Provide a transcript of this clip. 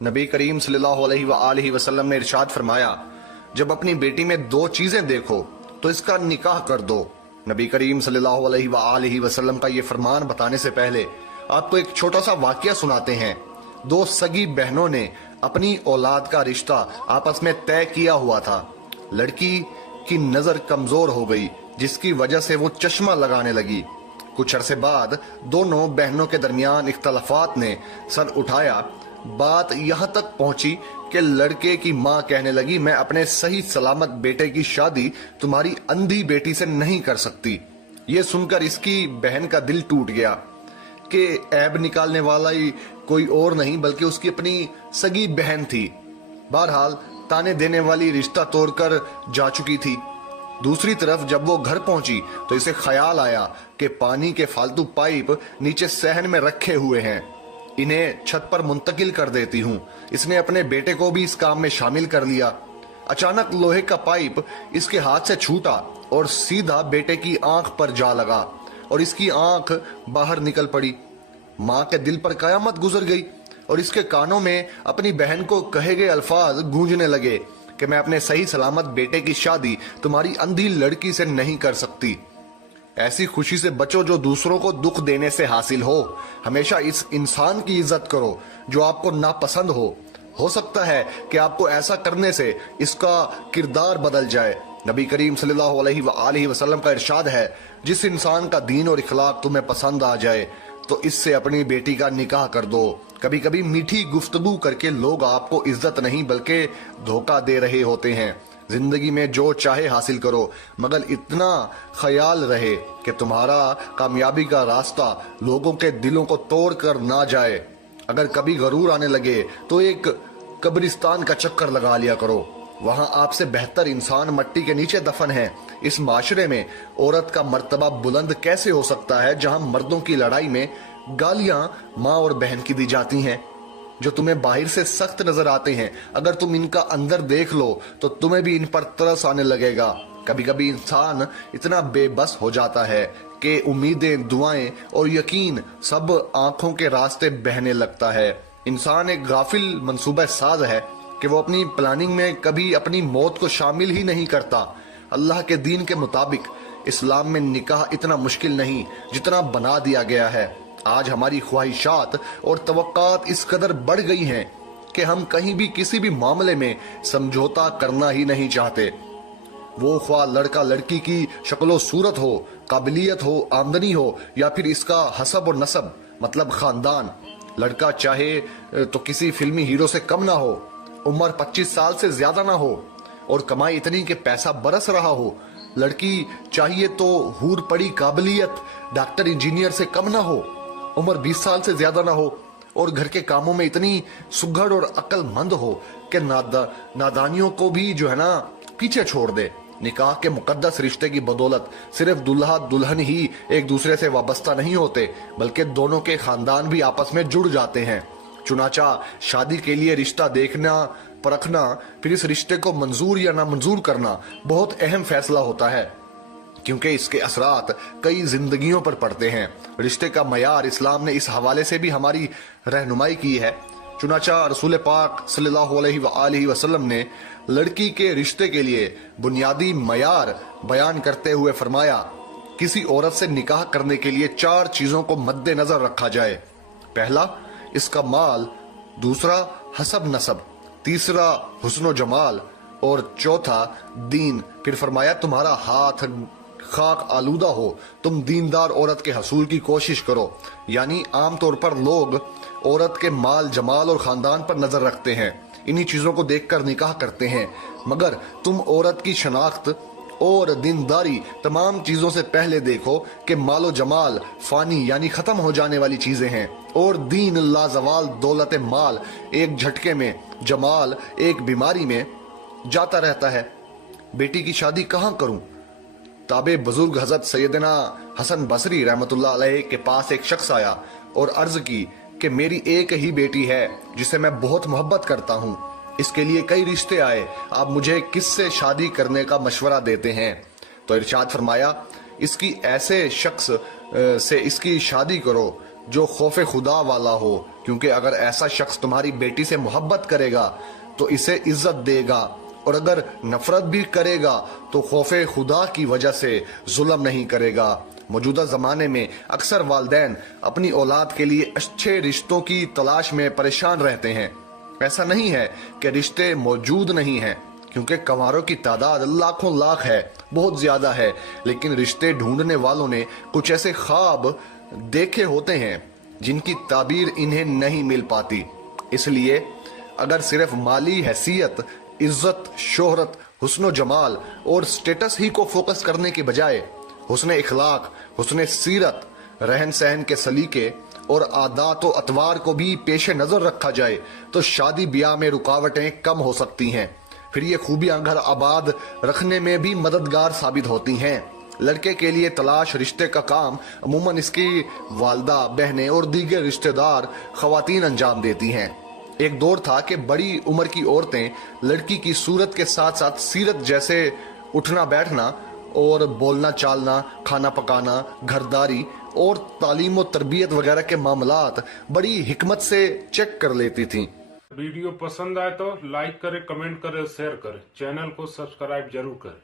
नबी करीम सल्लल्लाहु अलैहि वसल्लम ने इरशाद फरमाया, जब अपनी बेटी में दो चीजें देखो तो इसका निकाह कर दो। नबी करीम सल्लल्लाहु अलैहि वसल्लम का ये फरमान बताने से पहले आपको एक छोटा सा वाकया सुनाते हैं। दो सगी बहनों ने अपनी औलाद का रिश्ता आपस में तय किया हुआ था। लड़की की नजर कमजोर हो गई, जिसकी वजह से वो चश्मा लगाने लगी। कुछ अरसे बाद दोनों बहनों के दरमियान इख्तलाफात ने सर उठाया। बात यहाँ तक पहुंची कि लड़के की माँ कहने लगी, मैं अपने सही सलामत बेटे की शादी तुम्हारी अंधी बेटी से नहीं कर सकती। ये सुनकर इसकी बहन का दिल टूट गया कि ऐब निकालने वाला ही कोई और नहीं बल्कि उसकी अपनी सगी बहन थी। बहरहाल ताने देने वाली रिश्ता तोड़कर जा चुकी थी। दूसरी तरफ जब वो घर पहुंची तो इसे ख्याल आया कि पानी के फालतू पाइप नीचे सहन में रखे हुए हैं, इन्हें छत पर मुंतकिल कर देती हूँ। इसने अपने बेटे को भी इस काम में शामिल कर लिया। अचानक लोहे का पाइप इसके हाथ से छूटा और सीधा बेटे की आंख पर जा लगा और इसकी आंख बाहर निकल पड़ी। माँ के दिल पर कयामत गुजर गई और इसके कानों में अपनी बहन को कहे गए अल्फाज गूंजने लगे कि मैं अपने सही सलामत बेटे की शादी तुम्हारी अंधी लड़की से नहीं कर सकती। ऐसी खुशी से बचो जो दूसरों को दुख देने से हासिल हो। हमेशा इस इंसान की इज्जत करो जो आपको नापसंद हो सकता है कि आपको ऐसा करने से इसका किरदार बदल जाए। नबी करीम सल्लल्लाहु अलैहि वसल्लम का इरशाद है, जिस इंसान का दीन और इखलाक तुम्हें पसंद आ जाए तो इससे अपनी बेटी का निकाह कर दो। कभी कभी मीठी गुफ्तगू करके लोग आपको इज्जत नहीं बल्कि धोखा दे रहे होते हैं। जिंदगी में जो चाहे हासिल करो, मगर इतना ख्याल रहे कि तुम्हारा कामयाबी का रास्ता लोगों के दिलों को तोड़ कर ना जाए। अगर कभी गरूर आने लगे तो एक कब्रिस्तान का चक्कर लगा लिया करो, वहां आपसे बेहतर इंसान मट्टी के नीचे दफन है। इस माशरे में औरत का मर्तबा बुलंद कैसे हो सकता है जहां मर्दों की लड़ाई में गालियां माँ और बहन की दी जाती हैं, जो तुम्हें बाहर से सख्त नजर आते हैं। अगर तुम इनका अंदर देख लो तो तुम्हें भी इन पर तरस आने लगेगा। कभी कभी इंसान इतना बेबस हो जाता है कि उम्मीदें, दुआएं और यकीन सब आंखों के रास्ते बहने लगता है। इंसान एक गाफिल मंसूबा साज है कि वो अपनी प्लानिंग में कभी अपनी मौत को शामिल ही नहीं करता। अल्लाह के दीन के मुताबिक इस्लाम में निकाह इतना मुश्किल नहीं जितना बना दिया गया है। आज हमारी ख्वाहिशात और तवक्कात इस कदर बढ़ गई हैं कि हम कहीं भी किसी भी मामले में समझौता करना ही नहीं चाहते। वो ख्वाह लड़का लड़की की शक्लो सूरत हो, काबिलियत हो, आमदनी हो या फिर इसका हसब और नसब मतलब खानदान। लड़का चाहे तो किसी फिल्मी हीरो से कम ना हो, उम्र 25 साल से ज्यादा ना हो और कमाई इतनी कि पैसा बरस रहा हो। लड़की चाहिए तो हूर पड़ी काबिलियत डॉक्टर इंजीनियर से कम ना हो, उम्र 20 साल से ज्यादा ना हो और घर के कामों में इतनी सुघड़ और अक्लमंद हो कि नादानियों को भी जो है ना पीछे छोड़ दे। निकाह के मुकद्दस रिश्ते की बदौलत सिर्फ दुल्हा दुल्हन ही एक दूसरे से वाबस्ता नहीं होते बल्कि दोनों के खानदान भी आपस में जुड़ जाते हैं। चुनाचा शादी के लिए रिश्ता देखना, परखना, फिर इस रिश्ते को मंजूर या ना मंजूर करना बहुत अहम फैसला होता है, क्योंकि इसके असरात कई जिंदगियों पर पड़ते हैं। रिश्ते का मयार इस्लाम ने इस हवाले से भी हमारी रहनुमाई की है। चुनाचा रसूल पाक सल्लल्लाहु अलैहि वसल्लम ने लड़की के रिश्ते के लिए बुनियादी मयार बयान करते हुए फरमाया, किसी औरत से निकाह करने के लिए 4 चीजों को मद्देनजर रखा जाए। पहला, इसका माल, दूसरा हसब नसब, तीसरा हुस्न जमाल और चौथा दीन। फिर फरमाया, तुम्हारा हाथ खाक आलूदा हो, तुम दीनदार औरत के हसूल की कोशिश करो। यानी आमतौर पर लोग औरत के माल, जमाल और खानदान पर नजर रखते हैं, इन्हीं चीजों को देखकर निकाह करते हैं, मगर तुम औरत की शनाख्त और दीनदारी तमाम चीजों से पहले देखो कि मालो जमाल फानी यानी खत्म हो जाने वाली चीजें हैं और दीन लाजवाल दौलत माल एक झटके में, जमाल एक बीमारी में जाता रहता है। बेटी की शादी कहाँ करूं? ताबे बुजुर्ग हजरत सैयदना हसन बसरी रहमतुल्लाह अलैह के पास एक शख्स आया और अर्ज की कि मेरी एक ही बेटी है जिसे मैं बहुत मोहब्बत करता हूँ। इसके लिए कई रिश्ते आए, आप मुझे किससे शादी करने का मशवरा देते हैं? तो इरशाद फरमाया, इसकी ऐसे शख्स से इसकी शादी करो जो खौफ खुदा वाला हो, کیونکہ اگر ایسا شخص تمہاری بیٹی سے محبت کرے گا تو اسے عزت دے گا، اور اگر نفرت بھی کرے گا تو خوف خدا کی وجہ سے ظلم نہیں کرے گا۔ موجودہ زمانے میں اکثر والدین اپنی اولاد کے لیے اچھے رشتوں کی تلاش میں پریشان رہتے ہیں۔ ایسا نہیں ہے کہ رشتے موجود نہیں ہیں، کیونکہ کنواروں کی تعداد لاکھوں لاکھ ہے، بہت زیادہ ہے، لیکن رشتے ڈھونڈنے والوں نے کچھ ایسے خواب دیکھے ہوتے ہیں جن کی تعبیر انہیں نہیں مل پاتی۔ اس لیے اگر صرف مالی حیثیت، عزت، شہرت، حسن و جمال اور سٹیٹس ہی کو فوکس کرنے کے بجائے حسن اخلاق، حسن سیرت، رہن سہن کے سلیقے اور عادات و اطوار کو بھی پیش نظر رکھا جائے تو شادی بیاہ میں رکاوٹیں کم ہو سکتی ہیں۔ پھر یہ خوبیاں گھر آباد رکھنے میں بھی مددگار ثابت ہوتی ہیں۔ لڑکے کے لیے تلاش رشتے کا کام عموماً اس کی والدہ، بہنیں اور دیگر رشتہ دار خواتین انجام دیتی ہیں۔ ایک دور تھا کہ بڑی عمر کی عورتیں لڑکی کی صورت کے ساتھ ساتھ سیرت جیسے اٹھنا بیٹھنا اور بولنا چالنا، کھانا پکانا، گھرداری اور تعلیم و تربیت وغیرہ کے معاملات بڑی حکمت سے چیک کر لیتی تھیں۔ ویڈیو پسند آئے تو لائک کریں، کمنٹ کریں، شیئر کریں، چینل کو سبسکرائب ضرور کریں۔